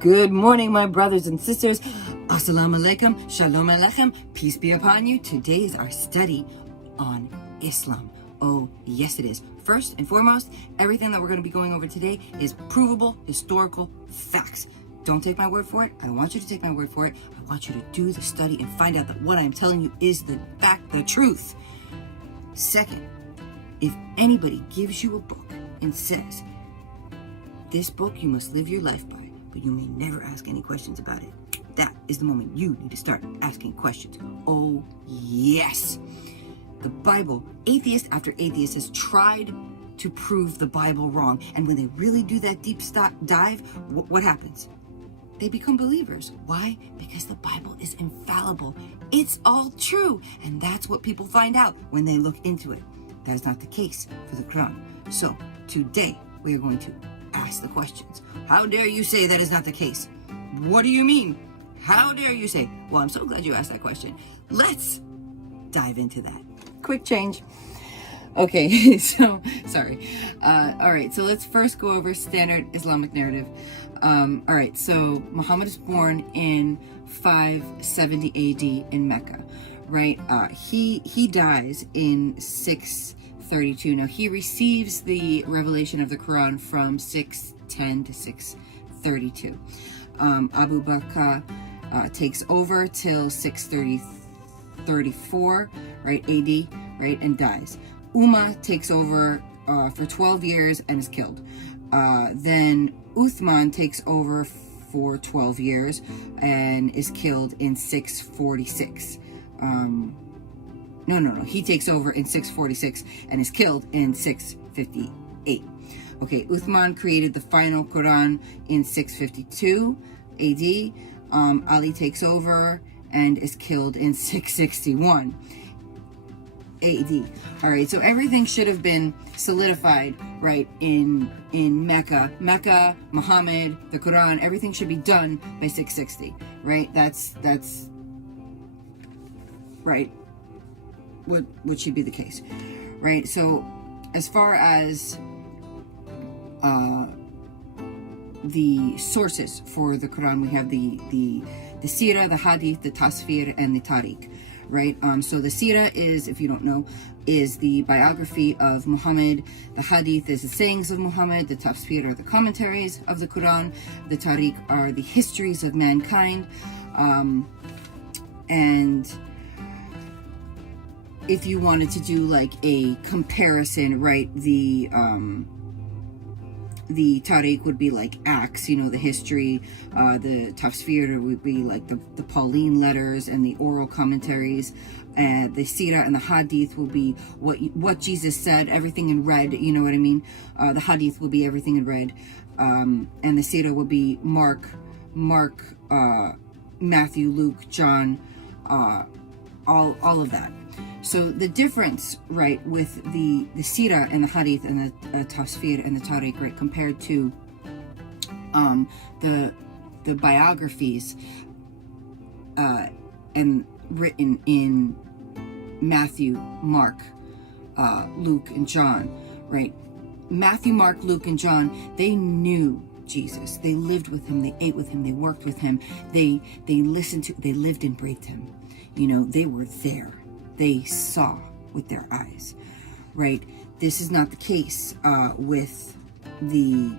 Good morning, my brothers and sisters. Assalamu alaikum, shalom aleichem, peace be upon you. Today is our study on Islam. Oh, yes it is. First and foremost, everything that we're going to be going over today is provable historical facts. Don't take my word for it. I don't want you to take my word for it. I want you to do the study and find out that what I'm telling you is the fact, the truth. Second, if anybody gives you a book and says, this book you must live your life by, but you may never ask any questions about it, that is the moment you need to start asking questions. Oh, yes. The Bible, atheist after atheist has tried to prove the Bible wrong. And when they really do that deep dive, what happens? They become believers. Why? Because the Bible is infallible. It's all true. And that's what people find out when they look into it. That is not the case for the Quran. So today we are going to ask the questions. How dare you say that is not the case? What do you mean? How dare you say? Well, I'm so glad you asked that question. Let's dive into that. Quick change. Okay, so sorry. All right, so let's first go over standard Islamic narrative. All right, so Muhammad is born in 570 AD in Mecca, right? He dies in 632. Now he receives the revelation of the Quran from 610 to 632. Abu Bakr takes over till 634, right, AD, right, and dies. Ummah takes over for 12 years and is killed. Then Uthman takes over for 12 years and is killed in 646. No. He takes over in 646 and is killed in 658. Okay, Uthman created the final Quran in 652 AD. Ali takes over and is killed in 661 AD. All right, so everything should have been solidified, right, in Mecca. Mecca, Muhammad, the Quran, everything should be done by 660, right? That's right. What should be the case, right? So as far as the sources for the Quran, we have the Sirah, the Hadith, the Tasfir, and the Tariq, right? So the Sirah is, if you don't know, is the biography of Muhammad. The Hadith is the sayings of Muhammad. The Tasfir are the commentaries of the Quran. The Tariq are the histories of mankind. And if you wanted to do like a comparison, right, the Tariq would be like Acts, you know, the history. The Tafsir would be like the Pauline letters and the oral commentaries. The Sirah and the Hadith will be what Jesus said, everything in red, you know what I mean? The Hadith will be everything in red. And the Sirah will be Mark, Matthew, Luke, John, all of that. So the difference, right, with the Sirah and the Hadith and the Tasfir and the Tariq, right, compared to the biographies and written in Matthew, Mark, Luke, and John, right? Matthew, Mark, Luke, and John, they knew Jesus. They lived with him. They ate with him. They worked with him. They listened to. They lived and breathed him. You know, they were there. They saw with their eyes, right? This is not the case with the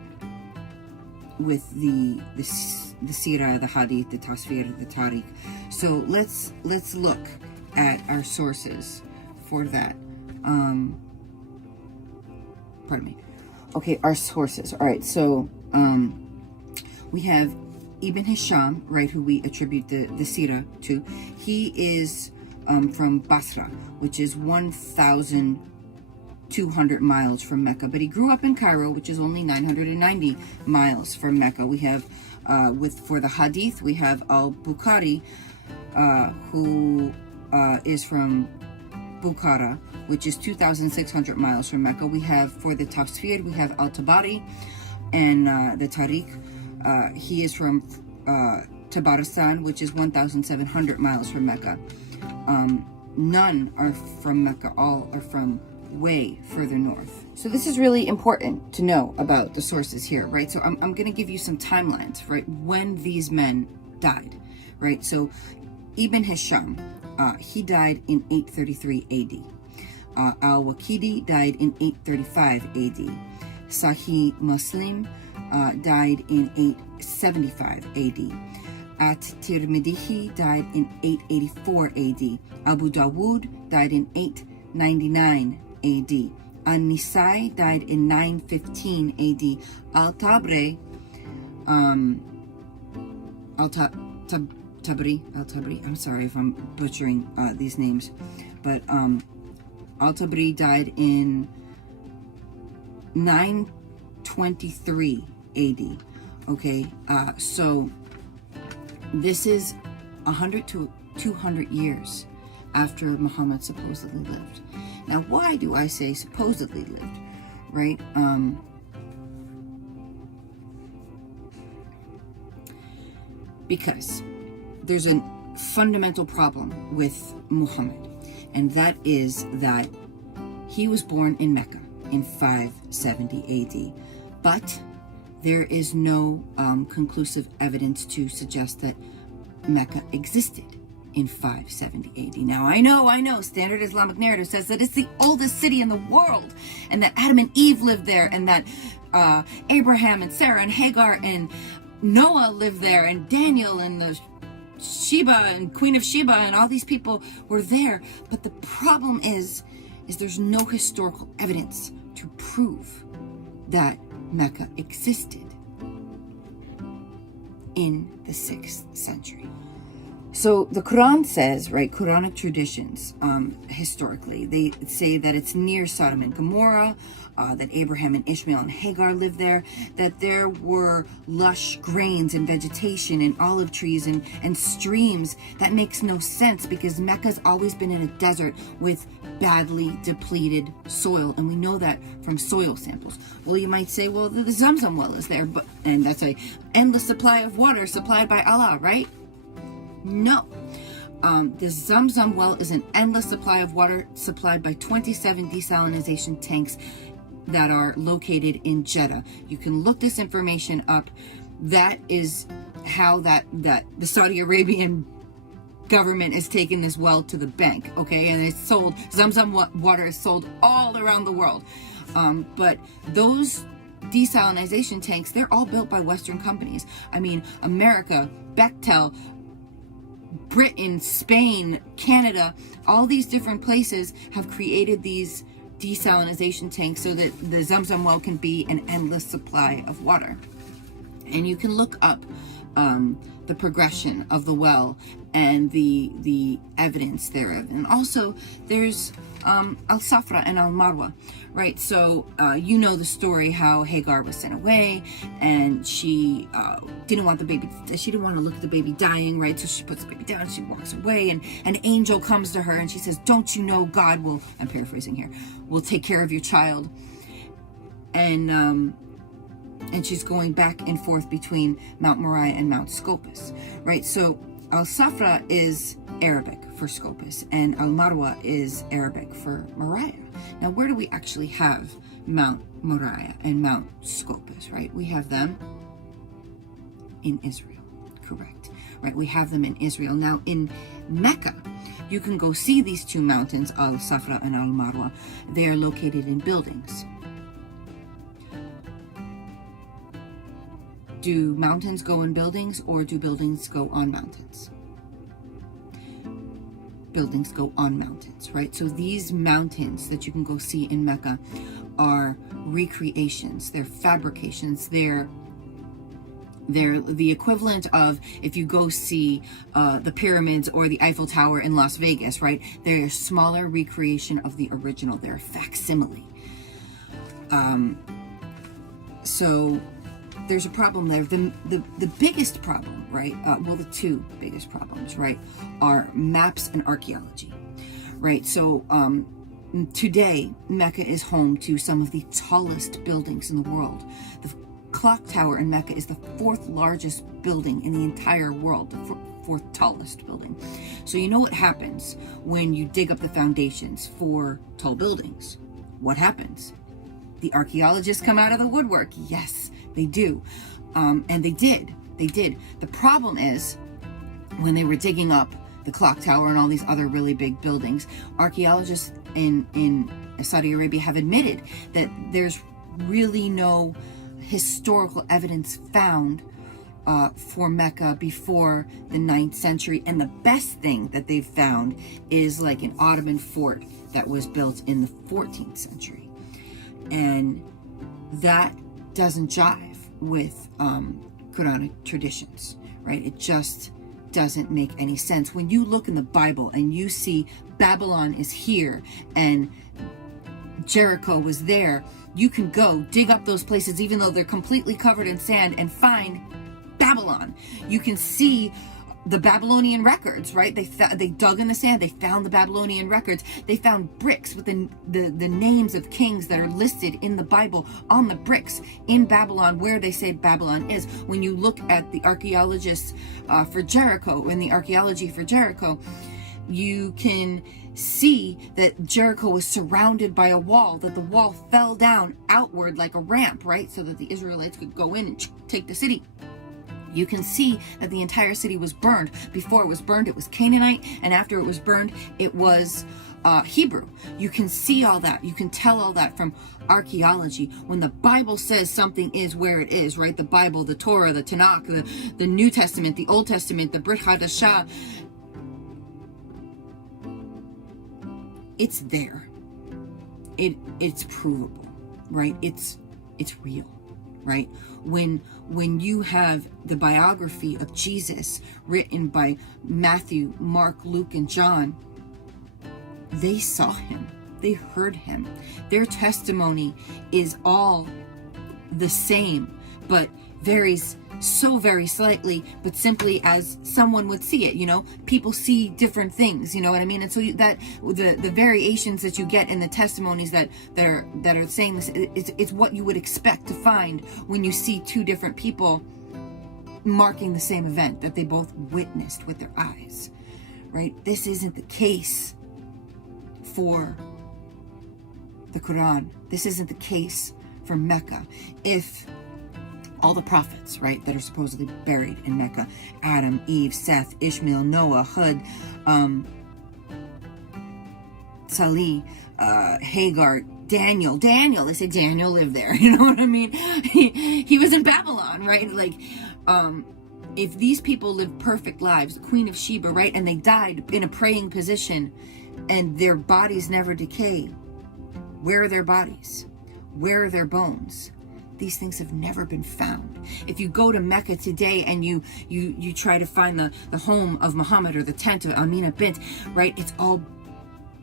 Sirah, the Hadith, the Tasfir, the Tariq. So let's look at our sources for that. Pardon me. Okay, our sources. All right, so we have Ibn Hisham, right, who we attribute the Sirah to. He is from Basra, which is 1,200 miles from Mecca. But he grew up in Cairo, which is only 990 miles from Mecca. We have, for the Hadith, we have Al-Bukhari, who is from Bukhara, which is 2,600 miles from Mecca. We have, for the Tafsir, we have Al-Tabari, and the Tariq, he is from Tabaristan, which is 1,700 miles from Mecca. None are from Mecca, all are from way further north. So this is really important to know about the sources here, right? So I'm going to give you some timelines, right? When these men died, right? So Ibn Hisham, he died in 833 AD. Al-Waqidi died in 835 AD. Sahih Muslim died in 875 AD. At-Tirmidhi died in 884 AD. Abu Dawood died in 899 AD. An-Nisai died in 915 AD. Al-Tabri, Al-Tabri, I'm sorry if I'm butchering these names, but Al-Tabri died in 923 AD. Okay, so this is 100 to 200 years after Muhammad supposedly lived. Now, why do I say supposedly lived, right? Because there's a fundamental problem with Muhammad, and that is that he was born in Mecca in 570 AD, but there is no conclusive evidence to suggest that Mecca existed in 570 AD. Now, I know, standard Islamic narrative says that it's the oldest city in the world, and that Adam and Eve lived there, and that Abraham and Sarah and Hagar and Noah lived there, and Daniel and the Sheba and Queen of Sheba and all these people were there. But the problem is there's no historical evidence to prove that Mecca existed in the 6th century. So the Quran says, right, Quranic traditions, historically, they say that it's near Sodom and Gomorrah, that Abraham and Ishmael and Hagar lived there, that there were lush grains and vegetation and olive trees and streams. That makes no sense because Mecca's always been in a desert with badly depleted soil, and we know that from soil samples. Well, you might say, well, the Zamzam well is there, and that's an endless supply of water supplied by Allah, right? No. The Zamzam well is an endless supply of water supplied by 27 desalination tanks that are located in Jeddah. You can look this information up. That is how that the Saudi Arabian government is taking this well to the bank, okay? And it's sold, Zamzam water is sold all around the world. But those desalination tanks, they're all built by Western companies. I mean, America, Bechtel, Britain, Spain, Canada, all these different places have created these desalination tanks so that the Zamzam well can be an endless supply of water. And you can look up the progression of the well and the evidence thereof. And also there's Al-Safra and Al-Marwa, right? So you know the story how Hagar was sent away, and she didn't want the baby, she didn't want to look at the baby dying, right? So she puts the baby down, she walks away, and an angel comes to her and she says, don't you know God will, I'm paraphrasing here, will take care of your child. And she's going back and forth between Mount Moriah and Mount Scopus, right? So Al-Safra is Arabic for Scopus, and Al-Marwa is Arabic for Moriah. Now, where do we actually have Mount Moriah and Mount Scopus, right? We have them in Israel, correct, right? We have them in Israel. Now, in Mecca, you can go see these two mountains, Al-Safra and Al-Marwa. They are located in buildings. Do mountains go in buildings, or do buildings go on mountains? Buildings go on mountains, right? So these mountains that you can go see in Mecca are recreations, they're fabrications, they're the equivalent of if you go see the pyramids or the Eiffel Tower in Las Vegas, right? They're a smaller recreation of the original. They're a facsimile. So there's a problem there. The biggest problem, right? Well, the two biggest problems, right, are maps and archaeology, right? So today, Mecca is home to some of the tallest buildings in the world. The clock tower in Mecca is the 4th largest building in the entire world, the 4th tallest building. So you know what happens when you dig up the foundations for tall buildings? what happens? The archaeologists come out of the woodwork. Yes, they do. And they did. The problem is, when they were digging up the clock tower and all these other really big buildings, archaeologists in Saudi Arabia have admitted that there's really no historical evidence found for Mecca before the 9th century. And the best thing that they've found is like an Ottoman fort that was built in the 14th century. And that doesn't jive with Quranic traditions, right? It just doesn't make any sense. When you look in the Bible and you see Babylon is here and Jericho was there, you can go dig up those places, even though they're completely covered in sand, and find Babylon. You can see the Babylonian records, right? They dug in the sand. They found the Babylonian records. They found bricks with the names of kings that are listed in the Bible on the bricks in Babylon, where they say Babylon is. When you look at the archaeologists for Jericho, in the archaeology for Jericho, you can see that Jericho was surrounded by a wall, that the wall fell down outward like a ramp, right? So that the Israelites could go in and take the city. You can see that the entire city was burned. Before it was burned, it was Canaanite, and after it was burned, it was Hebrew. You can see all that. You can tell all that from archaeology. When the Bible says something is where it is, right? The Bible, the Torah, the Tanakh, the New Testament, the Old Testament, the Brit Hadashah, it's there. It's provable, right? It's real. Right? When you have the biography of Jesus written by Matthew, Mark, Luke, and John, they saw him. They heard him. Their testimony is all the same, but varies so very slightly, but simply as someone would see it. You know, people see different things, you know what I mean? And so that the variations that you get in the testimonies that are saying this, it's what you would expect to find when you see two different people marking the same event that they both witnessed with their eyes, right? This isn't the case for the Quran. This isn't the case for Mecca. If all the prophets, right, that are supposedly buried in Mecca, Adam, Eve, Seth, Ishmael, Noah, Hud, Salih, Hagar, Daniel, they say Daniel lived there, you know what I mean? He was in Babylon, right? Like, if these people lived perfect lives, the Queen of Sheba, right, and they died in a praying position, and their bodies never decay, where are their bodies? Where are their bones? These things have never been found. If you go to Mecca today and you try to find the home of Muhammad or the tent of Amina Bint, right? It's all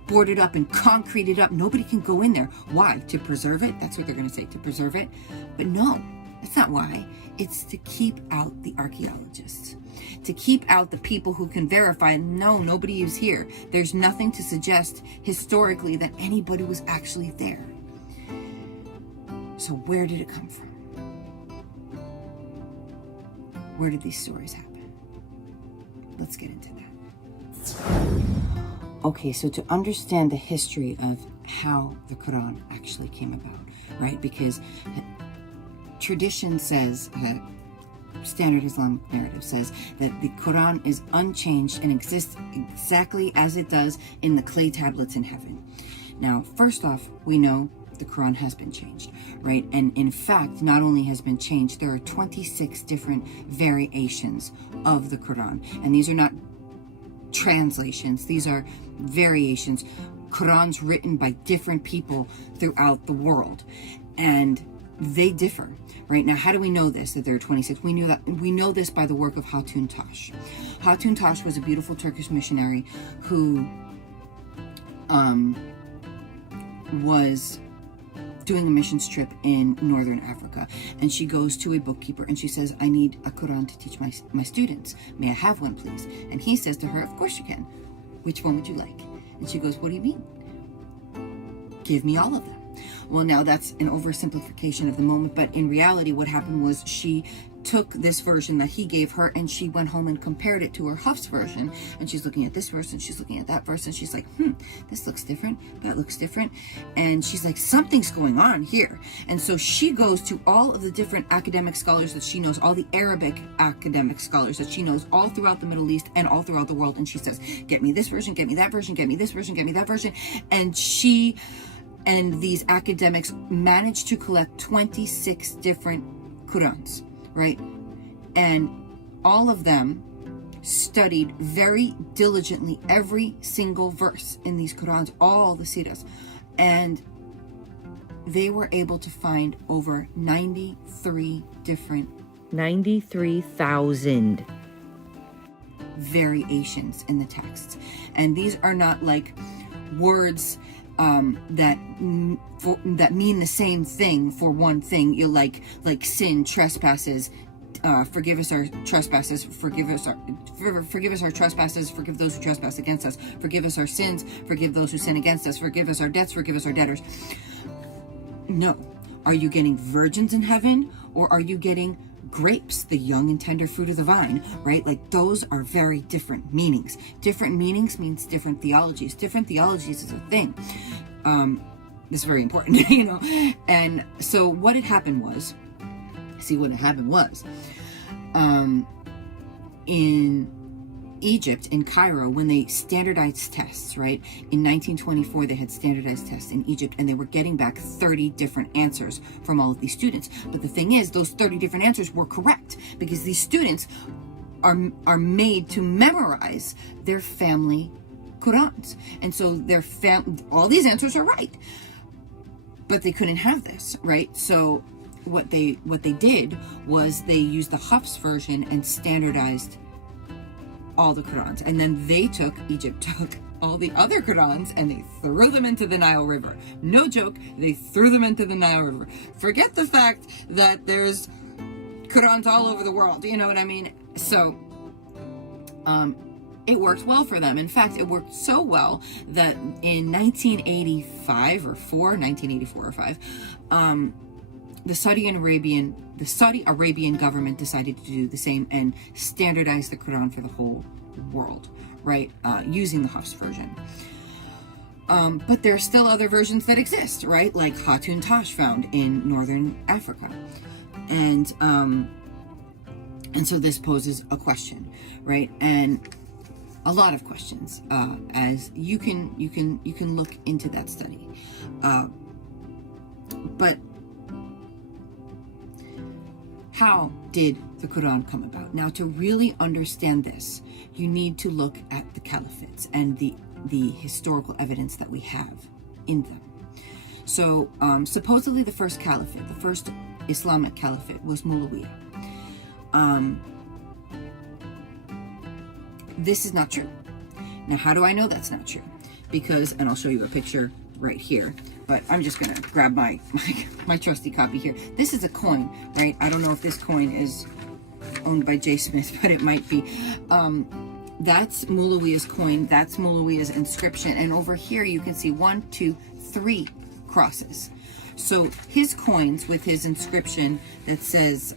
boarded up and concreted up. Nobody can go in there. Why? To preserve it? That's what they're going to say, to preserve it. But no, that's not why. It's to keep out the archaeologists, to keep out the people who can verify, no, nobody is here. There's nothing to suggest historically that anybody was actually there. So where did it come from? Where did these stories happen? Let's get into that. Okay, so to understand the history of how the Quran actually came about, right? Because tradition says, standard Islamic narrative says, that the Quran is unchanged and exists exactly as it does in the clay tablets in heaven. Now, first off, we know the Quran has been changed, right? And in fact, not only has been changed, there are 26 different variations of the Quran. And these are not translations, these are variations. Qurans written by different people throughout the world. And they differ, right? Now, how do we know this, that there are 26? We know this by the work of Hatun Tash. Hatun Tash was a beautiful Turkish missionary who was doing a missions trip in Northern Africa, and she goes to a bookkeeper and she says, I need a Quran to teach my students. May I have one, please? And he says to her, of course you can. Which one would you like? And she goes, what do you mean? Give me all of them. Well, now that's an oversimplification of the moment, but in reality what happened was she took this version that he gave her and she went home and compared it to her Hafs version, and she's looking at this verse and she's looking at that verse and she's like, this looks different, that looks different, and she's like, something's going on here. And so she goes to all of the different academic scholars that she knows, all the Arabic academic scholars that she knows all throughout the Middle East and all throughout the world, and she says, get me this version, get me that version, get me this version, get me that version. And she and these academics managed to collect 26 different Qurans, right? And all of them studied very diligently every single verse in these Qurans, all the Siras, and they were able to find over 93,000 variations in the texts. And these are not like words that mean the same thing for one thing. You're like sin, trespasses, forgive us our trespasses, forgive us our trespasses, forgive those who trespass against us, forgive us our sins, forgive those who sin against us, forgive us our debts, forgive us our debtors. No. Are you getting virgins in heaven, or are you getting grapes, the young and tender fruit of the vine, right? Like, those are very different meanings. Different meanings means different theologies. Different theologies is a thing. It's very important, you know? And so what had happened was, in Egypt, in Cairo, when they standardized tests, right? In 1924, they had standardized tests in Egypt, and they were getting back 30 different answers from all of these students. But the thing is, those 30 different answers were correct, because these students are made to memorize their family Qurans. And so all these answers are right, but they couldn't have this, right? So what they did was they used the Hafs version and standardized all the Qurans, and then Egypt took all the other Qurans and they threw them into the Nile River. No joke, they threw them into the Nile River. Forget the fact that there's Qurans all over the world, you know what I mean? So it worked well for them. In fact, it worked so well that in 1984 or 5, the Saudi Arabian government decided to do the same and standardize the Quran for the whole world, right? Using the Hafs version. But there are still other versions that exist, right? Like Hatun Tash found in Northern Africa. And so this poses a question, right? And a lot of questions, as you can look into that study. But how did the Quran come about? Now, to really understand this, you need to look at the caliphates and the historical evidence that we have in them. So, supposedly the first caliphate, the first Islamic caliphate, was Muawiyah. This is not true. Now, how do I know that's not true? Because, and I'll show you a picture right here, but I'm just gonna grab my trusty copy here. This is a coin, right? I don't know if this coin is owned by J. Smith, but it might be. That's Muawiyah's coin. That's Muawiyah's inscription. And over here you can see 1, 2, 3 crosses. So his coins with his inscription that says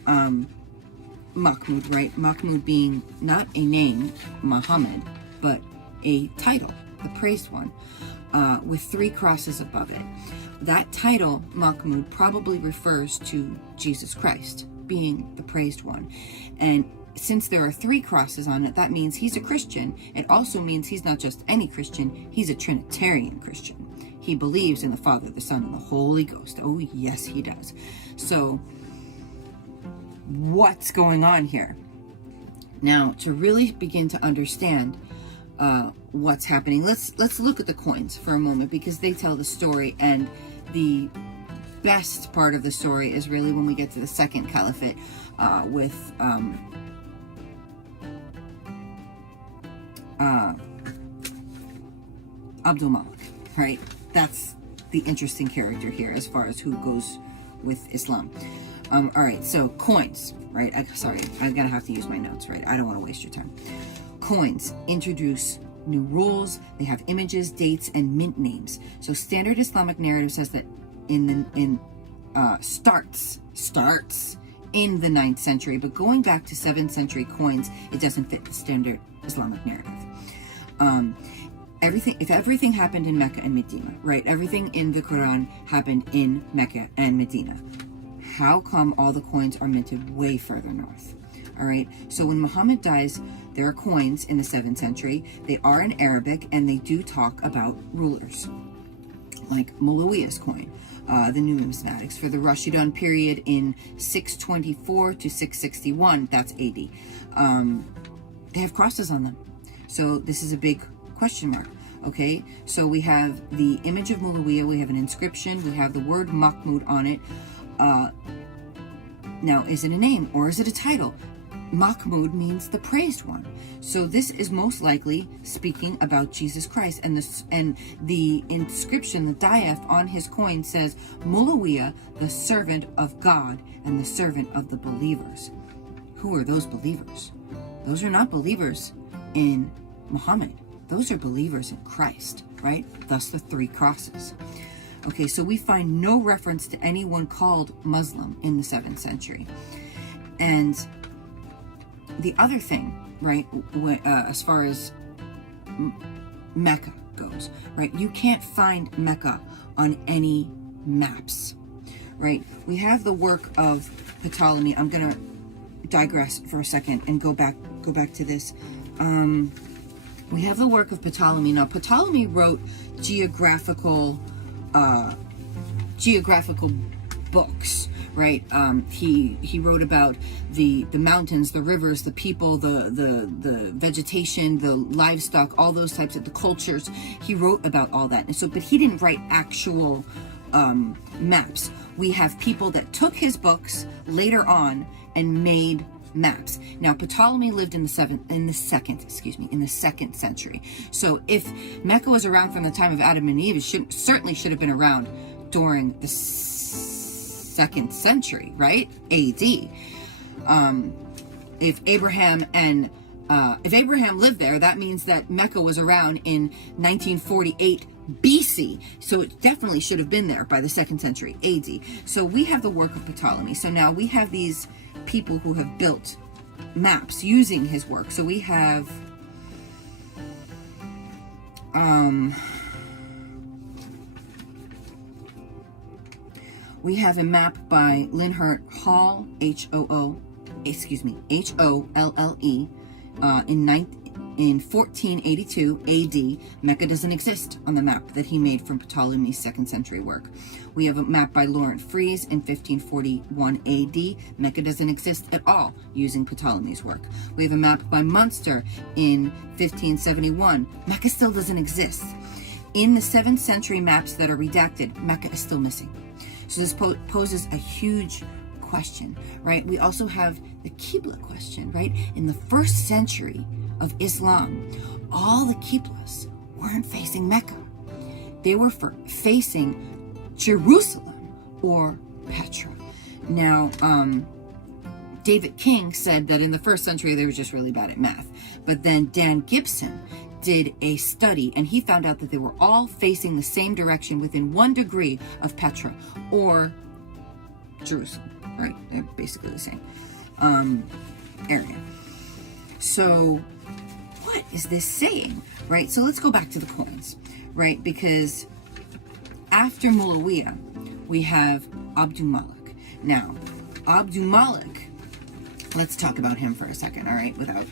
Mahmud, right? Mahmud being not a name, Muhammad, but a title, the praised one, with 3 crosses above it. That title, Mahmud, probably refers to Jesus Christ being the praised one. And since there are 3 crosses on it, that means he's a Christian. It also means he's not just any Christian, he's a Trinitarian Christian. He believes in the Father, the Son, and the Holy Ghost. Oh, yes, he does. So, what's going on here? Now, to really begin to understand what's happening, let's look at the coins for a moment, because they tell the story, and the best part of the story is really when we get to the second caliphate with Abdul Malik, right? That's the interesting character here as far as who goes with Islam. All right, so coins, right? Sorry, I'm gonna have to use my notes, right? I don't want to waste your time. Coins introduce new rules. They have images, dates, and mint names. So standard Islamic narrative says that starts in the 9th century, but going back to 7th century coins, it doesn't fit the standard Islamic narrative. If everything happened in Mecca and Medina, right? Everything in the Quran happened in Mecca and Medina. How come all the coins are minted way further north? All right. So when Muhammad dies, there are coins in the 7th century. They are in Arabic, and they do talk about rulers, like Muawiyah's coin, the numismatics for the Rashidun period in 624 to 661. That's AD. They have crosses on them. So this is a big question mark. Okay, so we have the image of Muawiyah, we have an inscription, we have the word Mahmud on it. Now, is it a name or is it a title? Mahmud means the praised one. So this is most likely speaking about Jesus Christ. And the inscription, the dayaf on his coin says, Muawiyah, the servant of God and the servant of the believers. Who are those believers? Those are not believers in Muhammad. Those are believers in Christ, right? Thus the 3 crosses. Okay, so we find no reference to anyone called Muslim in the 7th century. And the other thing, right, as far as Mecca goes, right, you can't find Mecca on any maps, right? We have the work of Ptolemy. I'm going to digress for a second and go back to this. We have the work of Ptolemy. Now, Ptolemy wrote geographical books, right? He wrote about the mountains, the rivers, the people, the vegetation, the livestock, all those types of the cultures. He wrote about all that. And so, but he didn't write actual maps. We have people that took his books later on and made maps. Now, Ptolemy lived in the second century. So if Mecca was around from the time of Adam and Eve, it certainly should have been around during the 2nd century, right? AD. If Abraham lived there, that means that Mecca was around in 1948 BC. So it definitely should have been there by the 2nd century AD. So we have the work of Ptolemy. So now we have these people who have built maps using his work. So we have a map by Linhart Hall, Holle, in 1482 AD. Mecca doesn't exist on the map that he made from Ptolemy's 2nd century work. We have a map by Laurent Fries in 1541 AD. Mecca doesn't exist at all using Ptolemy's work. We have a map by Munster in 1571. Mecca still doesn't exist. In the 7th century maps that are redacted, Mecca is still missing. So this poses a huge question, right? We also have the Qibla question, right? In the 1st century of Islam, all the Qiblas weren't facing Mecca. They were facing Jerusalem or Petra. Now, David King said that in the 1st century they were just really bad at math. But then Dan Gibson did a study and he found out that they were all facing the same direction within 1 degree of Petra or Jerusalem, right? They're basically the same area. So what is this saying, right? So let's go back to the coins, right? Because after Muawiyah, we have Abdul Malik. Now, Abdul Malik, let's talk about him for a second, all right, without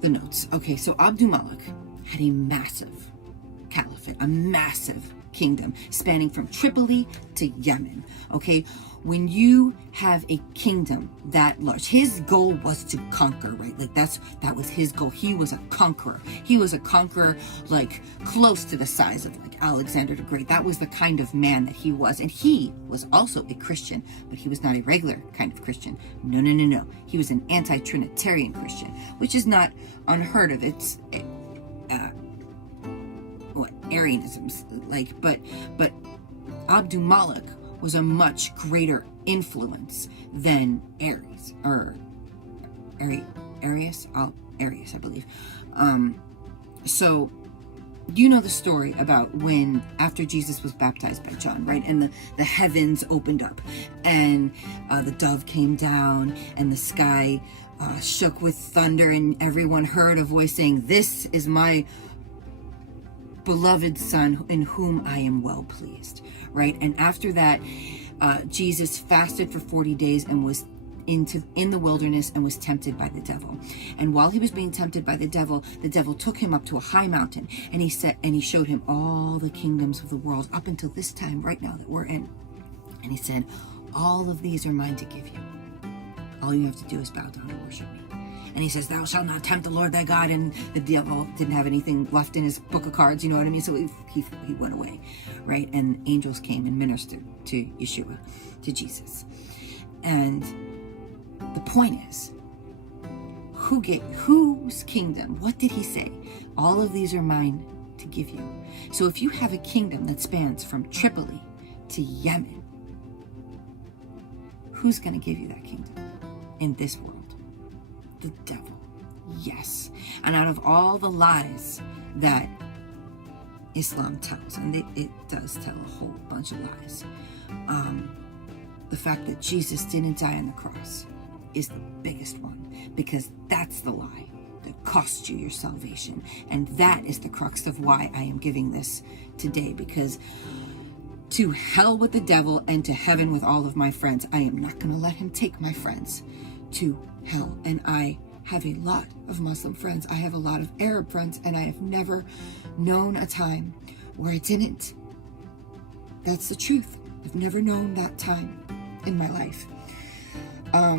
the notes. Okay, so Abdul Malik had a massive caliphate, a massive kingdom spanning from Tripoli to Yemen. Okay, when you have a kingdom that large, his goal was to conquer, right? Like that was his goal. He was a conqueror. He was a conqueror like close to the size of like Alexander the Great. That was the kind of man that he was. And he was also a Christian, but he was not a regular kind of Christian. No. He was an anti-Trinitarian Christian, which is not unheard of. It's Arianism's like, but Abdul Malik was a much greater influence than Arius, I believe. So You know the story about when, after Jesus was baptized by John, right? And the heavens opened up, and the dove came down, and the sky shook with thunder, and everyone heard a voice saying, "This is my beloved Son in whom I am well pleased," right? And after that, Jesus fasted for 40 days and was in the wilderness and was tempted by the devil. And while he was being tempted by the devil took him up to a high mountain, and he showed him all the kingdoms of the world up until this time right now that we're in. And he said, "All of these are mine to give you. All you have to do is bow down and worship me." And he says, "Thou shalt not tempt the Lord thy God." And the devil didn't have anything left in his book of cards, you know what I mean? So he went away, right? And angels came and ministered to Yeshua, to Jesus. And the point is, whose kingdom? What did he say? All of these are mine to give you. So if you have a kingdom that spans from Tripoli to Yemen, who's going to give you that kingdom in this world? The devil. Yes. And out of all the lies that Islam tells, and it does tell a whole bunch of lies, the fact that Jesus didn't die on the cross is the biggest one, because that's the lie that cost you your salvation. And that is the crux of why I am giving this today, because to hell with the devil and to heaven with all of my friends, I am not going to let him take my friends to hell. And I have a lot of Muslim friends. I have a lot of Arab friends, and I have never known a time where it didn't. That's the truth. I've never known that time in my life.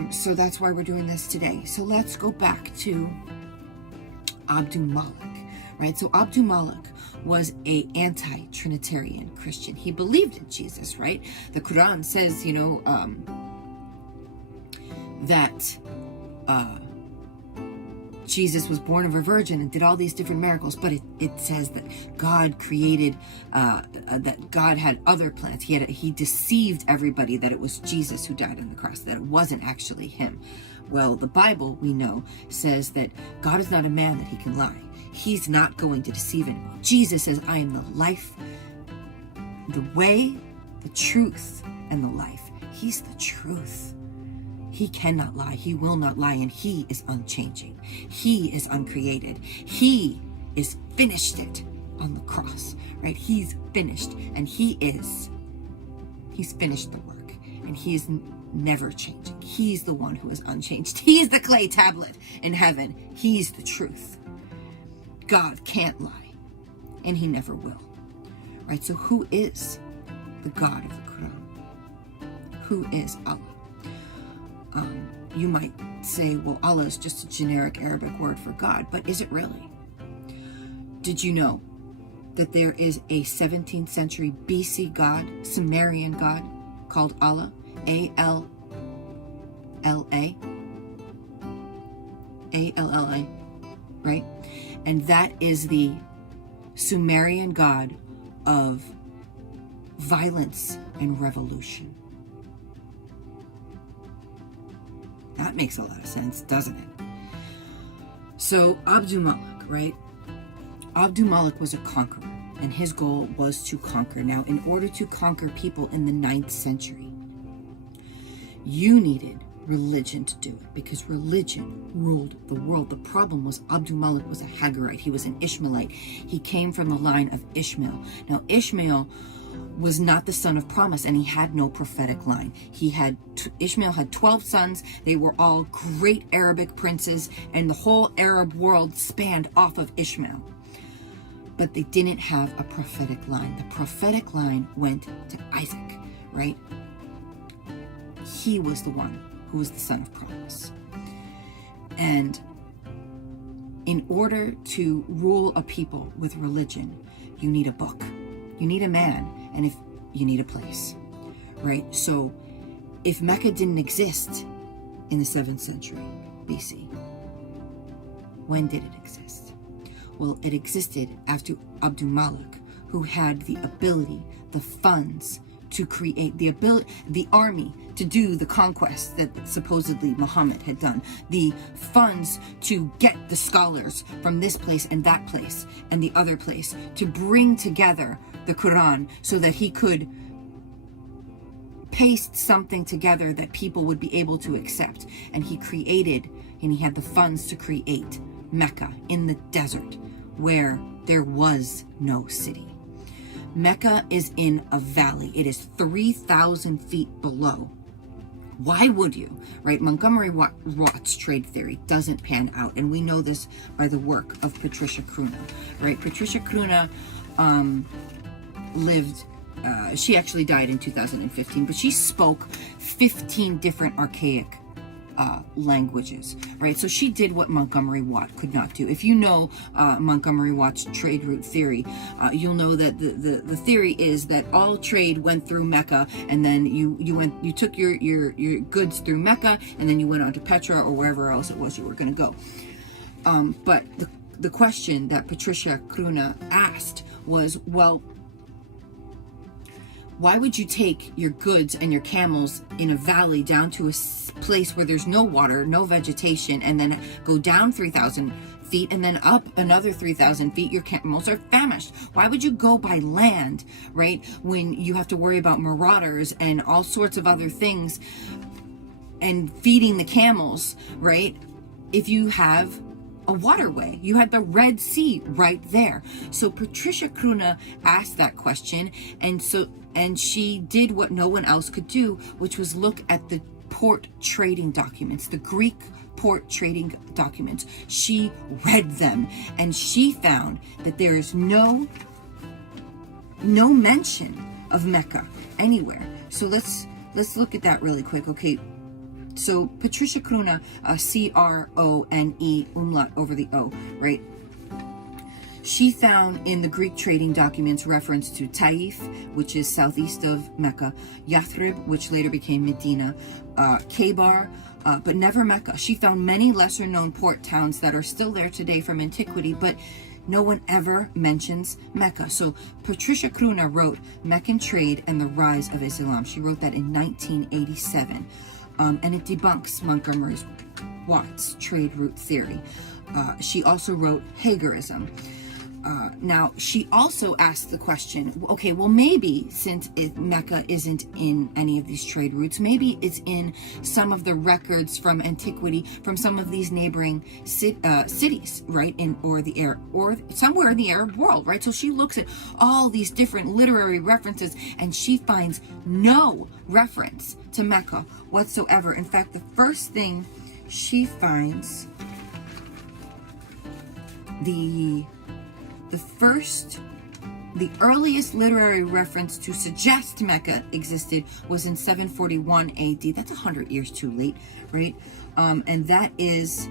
So that's why we're doing this today. So let's go back to Abdul Malik, right? So Abdul Malik was a anti-Trinitarian Christian. He believed in Jesus, right? The Quran says, that Jesus was born of a virgin and did all these different miracles, but it says that God created, that God had other plans. He deceived everybody that it was Jesus who died on the cross, that it wasn't actually him. Well, the Bible, we know, says that God is not a man that he can lie. He's not going to deceive anyone. Jesus says, "I am the life, the way, the truth, and the life." He's the truth. He cannot lie. He will not lie. And he is unchanging. He is uncreated. He is finished it on the cross, right? He's finished, and he's finished the work, and he is never changing. He's the one who is unchanged. He's the clay tablet in heaven. He's the truth. God can't lie, and he never will, right? So who is the God of the Quran? Who is Allah? You might say, well, Allah is just a generic Arabic word for God, but is it really? Did you know that there is a 17th century BC God, Sumerian God, called Allah? A-L-L-A? A-L-L-A, right? And that is the Sumerian God of violence and revolution. That makes a lot of sense, doesn't it? So Abdul Malik, right? Abdul Malik was a conqueror, and his goal was to conquer. Now, in order to conquer people in the 9th century, you needed religion to do it, because religion ruled the world. The problem was Abdul Malik was a Hagarite. He was an Ishmaelite. He came from the line of Ishmael. Now, Ishmael was not the son of promise, and he had no prophetic line. Ishmael had 12 sons. They were all great Arabic princes, and the whole Arab world spanned off of Ishmael. But they didn't have a prophetic line. The prophetic line went to Isaac, right? He was the one who was the son of promise. And in order to rule a people with religion, you need a book, you need a man, and if you need a place, right? So if Mecca didn't exist in the 7th century BC, when did it exist? Well, it existed after Abdul Malik, who had the ability, the funds to create the ability, the army to do the conquest that supposedly Muhammad had done, the funds to get the scholars from this place and that place and the other place to bring together the Quran so that he could paste something together that people would be able to accept. And he created, and he had the funds to create Mecca in the desert where there was no city. Mecca is in a valley. It is 3,000 feet below. Why would you, right? Montgomery Watt's trade theory doesn't pan out. And we know this by the work of Patricia Cruna, right? Patricia Cruna lived, she actually died in 2015, but she spoke 15 different archaic languages, right? So she did what Montgomery Watt could not do. If you know Montgomery Watt's trade route theory, you'll know that the theory is that all trade went through Mecca, and then you took your goods through Mecca, and then you went on to Petra or wherever else it was you were going to go. But the question that Patricia Cruna asked was, well, why would you take your goods and your camels in a valley down to a place where there's no water, no vegetation, and then go down 3,000 feet and then up another 3,000 feet? Your camels are famished. Why would you go by land, right, when you have to worry about marauders and all sorts of other things and feeding the camels, right, if you have a waterway? You had the Red Sea right there. So Patricia Cruna asked that question, and she did what no one else could do, which was look at the port trading documents, the Greek port trading documents. She read them, and she found that there is no mention of Mecca anywhere. So let's look at that really quick. Okay, so Patricia Cruna, C-R-O-N-E, umlaut over the O, right? She found in the Greek trading documents reference to Taif, which is southeast of Mecca, Yathrib, which later became Medina, Khaybar, but never Mecca. She found many lesser known port towns that are still there today from antiquity, but no one ever mentions Mecca. So Patricia Cruna wrote Meccan Trade and the Rise of Islam. She wrote that in 1987. And it debunks Montgomery Watt's trade route theory. She also wrote Hagerism. Now, she also asked the question, okay, well, maybe since Mecca isn't in any of these trade routes, maybe it's in some of the records from antiquity from some of these neighboring cities, right, or somewhere in the Arab world, right? So she looks at all these different literary references, and she finds no reference to Mecca whatsoever. In fact, the first thing she finds, the earliest literary reference to suggest Mecca existed was in 741 AD. That's 100 years too late, right? And that is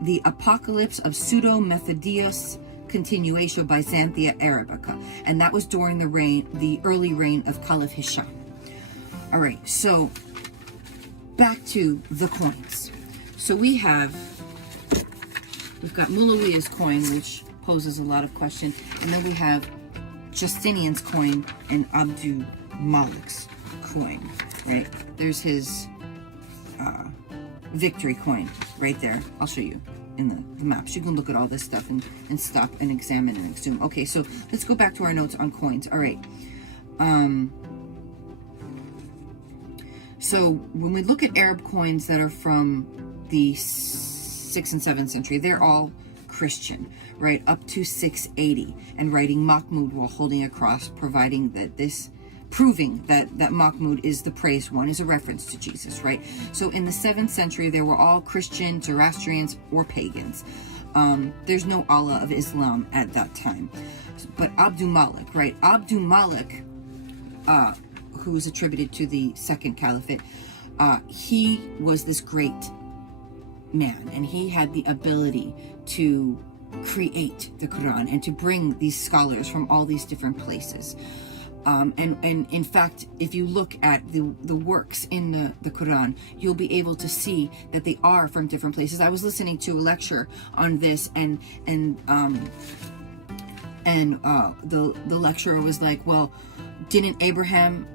the Apocalypse of Pseudo-Methodius Continuatio Byzantia Arabica. And that was during the early reign of Caliph Hisham. All right, so back to the coins. So we've got Muawiyah's coin, which poses a lot of questions, and then we have Justinian's coin and Abdul Malik's coin, right? There's his victory coin right there. I'll show you in the maps. You can look at all this stuff and stop and examine and exhume. Okay, so let's go back to our notes on coins. All right. So when we look at Arab coins that are from the 6th and 7th century, they're all Christian, right, up to 680, and writing Mahmud while holding a cross, proving that Mahmud is the praised one, is a reference to Jesus, right? So in the 7th century, they were all Christian, Zoroastrians, or pagans. There's no Allah of Islam at that time. But Abdul Malik, right? Abdul Malik, who is attributed to the Second Caliphate, he was this great man, and he had the ability to create the Quran and to bring these scholars from all these different places. And in fact, if you look at the works in the Quran, you'll be able to see that they are from different places. I was listening to a lecture on this, and the lecturer was like, well, didn't Abraham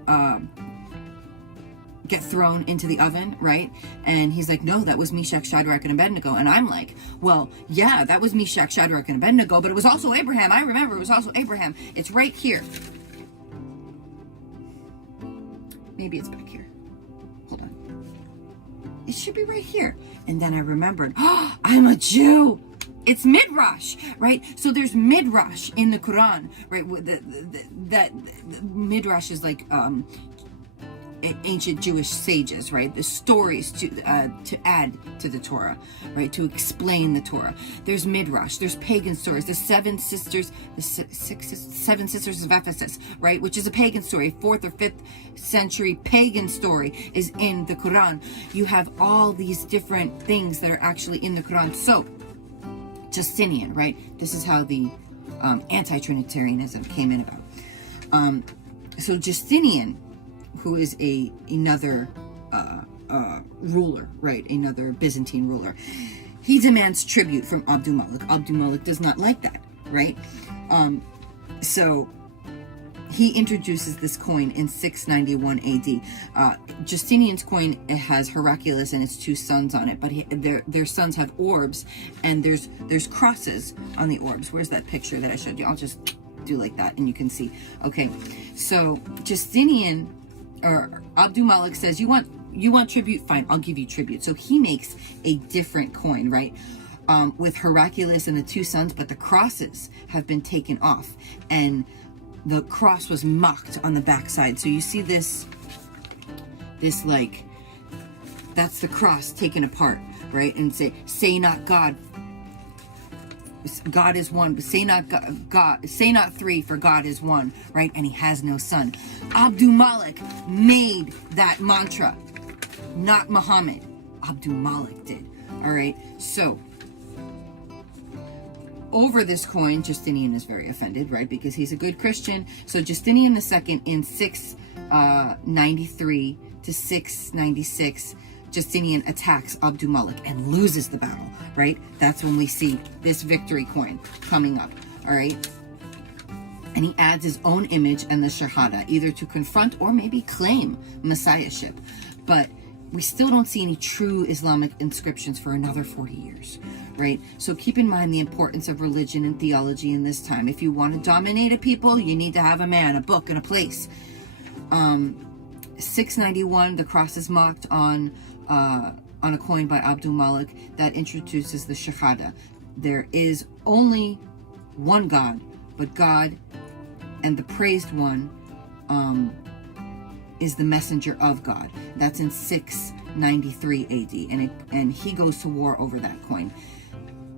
get thrown into the oven, right? And he's like, no, that was Meshach, Shadrach, and Abednego. And I'm like, well, yeah, that was Meshach, Shadrach, and Abednego, but it was also Abraham. I remember it was also Abraham. It's right here. Maybe it's back here. Hold on. It should be right here. And then I remembered, oh, I'm a Jew. It's Midrash, right? So there's Midrash in the Quran, right? That Midrash is like ancient Jewish sages, right? The stories to add to the Torah, right? To explain the Torah. There's Midrash. There's pagan stories. The seven sisters of Ephesus, right? Which is a pagan story. 4th or 5th century pagan story is in the Quran. You have all these different things that are actually in the Quran. So Justinian, right? This is how the anti-Trinitarianism came in about. So Justinian, who is another ruler, right? Another Byzantine ruler. He demands tribute from Abdul-Malik. Abdul-Malik does not like that, right? So he introduces this coin in 691 AD. Justinian's coin, it has Hercules and its 2 sons on it, but their sons have orbs, and there's crosses on the orbs. Where's that picture that I showed you? I'll just do like that, and you can see. Okay, so Justinian, or Abdul-Malik, says, you want tribute? Fine, I'll give you tribute. So he makes a different coin, right? With Hercules and the 2 sons, but the crosses have been taken off, and the cross was mocked on the backside. So you see this like, that's the cross taken apart, right? And say not God. God is one, but say not God, say not 3, for God is one, right? And he has no son. Abdul-Malik made that mantra, not Muhammad. Abdul-Malik did. All right. So over this coin, Justinian is very offended, right? Because he's a good Christian. So Justinian II in 693 to 696, Justinian attacks Abdul-Malik and loses the battle, right? That's when we see this victory coin coming up, all right? And he adds his own image and the Shahada, either to confront or maybe claim messiahship. But we still don't see any true Islamic inscriptions for another 40 years, right? So keep in mind the importance of religion and theology in this time. If you want to dominate a people, you need to have a man, a book, and a place. 691, the cross is mocked on a coin by Abdul-Malik that introduces the Shahada. There is only one God, but God and the praised one is the messenger of God. That's in 693 AD, and he goes to war over that coin.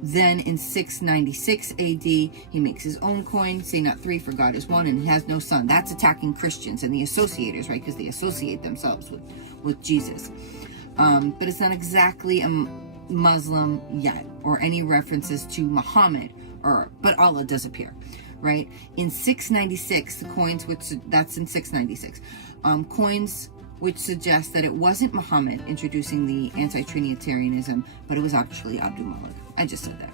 Then in 696 AD, he makes his own coin, say not 3, for God is one, and he has no son. That's attacking Christians and the associators, right? Because they associate themselves with Jesus. But it's not exactly a Muslim yet, or any references to Muhammad, but Allah does appear, right? In 696, the coins, that's in 696, coins which suggest that it wasn't Muhammad introducing the anti-Trinitarianism, but it was actually Abdul-Malik. I just said that.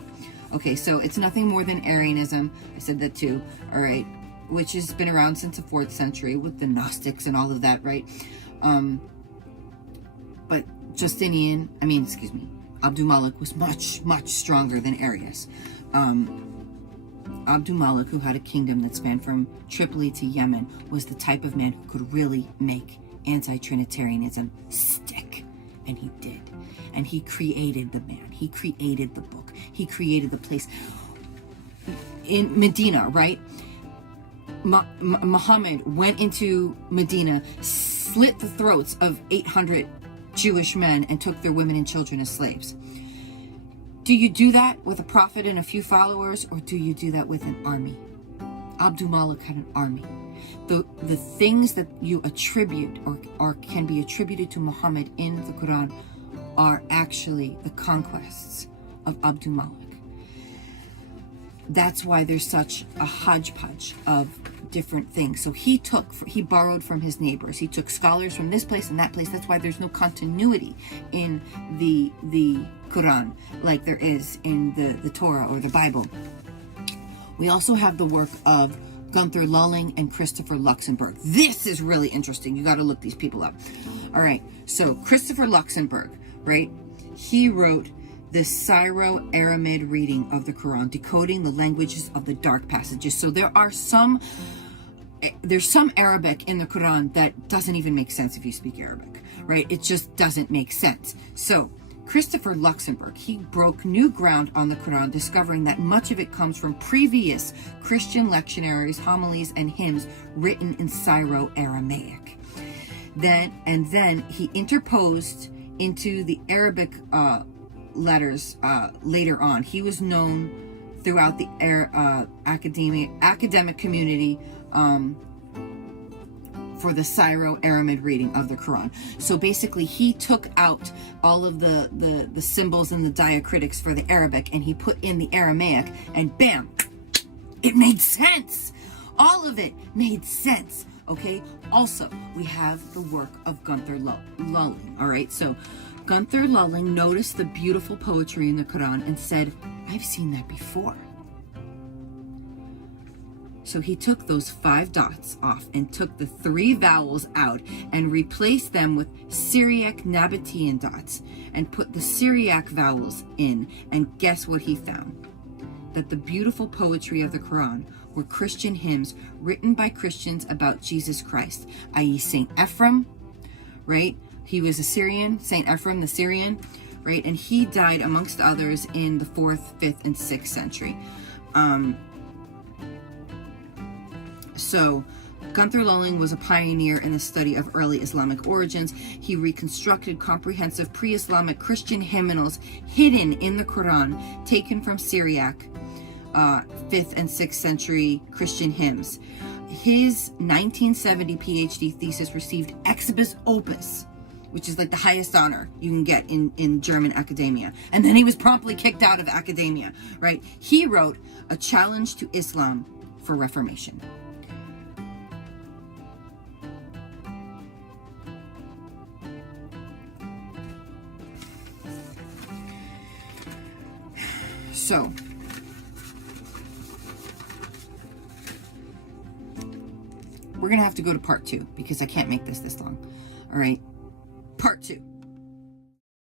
Okay, so it's nothing more than Arianism. I said that too, all right, which has been around since the 4th century with the Gnostics and all of that, right? But Abdul-Malik was much, much stronger than Arius. Abdul-Malik, who had a kingdom that spanned from Tripoli to Yemen, was the type of man who could really make anti-Trinitarianism stick. And he did. And he created the man. He created the book. He created the place. In Medina, right? Muhammad went into Medina, slit the throats of 800 Jewish men, and took their women and children as slaves. Do you do that with a prophet and a few followers, or do you do that with an army? Abdul-Malik had an army. The things that you attribute or can be attributed to Muhammad in the Quran are actually the conquests of Abdul-Malik. That's why there's such a hodgepodge of different things. So he borrowed from his neighbors. He took scholars from this place and that place. That's why there's no continuity in the Quran like there is in the Torah or the Bible. We also have the work of Gunther Lulling, and Christopher Luxenberg. This is really interesting. You got to look these people up. All right. So Christopher Luxenberg, right? He wrote the Syro-Aramid reading of the Quran, decoding the languages of the dark passages. So there's some Arabic in the Quran that doesn't even make sense if you speak Arabic, right? It just doesn't make sense. So Christopher Luxenberg, he broke new ground on the Quran, discovering that much of it comes from previous Christian lectionaries, homilies, and hymns written in Syro-Aramaic. Then he interposed into the Arabic letters later on. He was known throughout the academic community for the Syro-Aramid reading of the Quran. So basically, he took out all of the symbols and the diacritics for the Arabic, and he put in the Aramaic, and bam, it made sense. All of it made sense. Okay. Also, we have the work of Gunther Lulling. All right. So Gunther Lulling noticed the beautiful poetry in the Quran and said, "I've seen that before." So he took those 5 dots off and took the 3 vowels out and replaced them with Syriac Nabatean dots and put the Syriac vowels in. And guess what he found? That the beautiful poetry of the Quran were Christian hymns written by Christians about Jesus Christ, i.e. Saint Ephraim, right? He was a Syrian, Saint Ephraim the Syrian, right? And he died amongst others in the 4th, 5th, and 6th century. So Gunther Lulling was a pioneer in the study of early Islamic origins. He reconstructed comprehensive pre-Islamic Christian hymnals hidden in the Quran, taken from Syriac, 5th and 6th century Christian hymns. His 1970 PhD thesis received Exibus Opus, which is like the highest honor you can get in German academia. And then he was promptly kicked out of academia, right? He wrote A Challenge to Islam for Reformation. So, we're going to have to go to part 2 because I can't make this long. All right, part 2.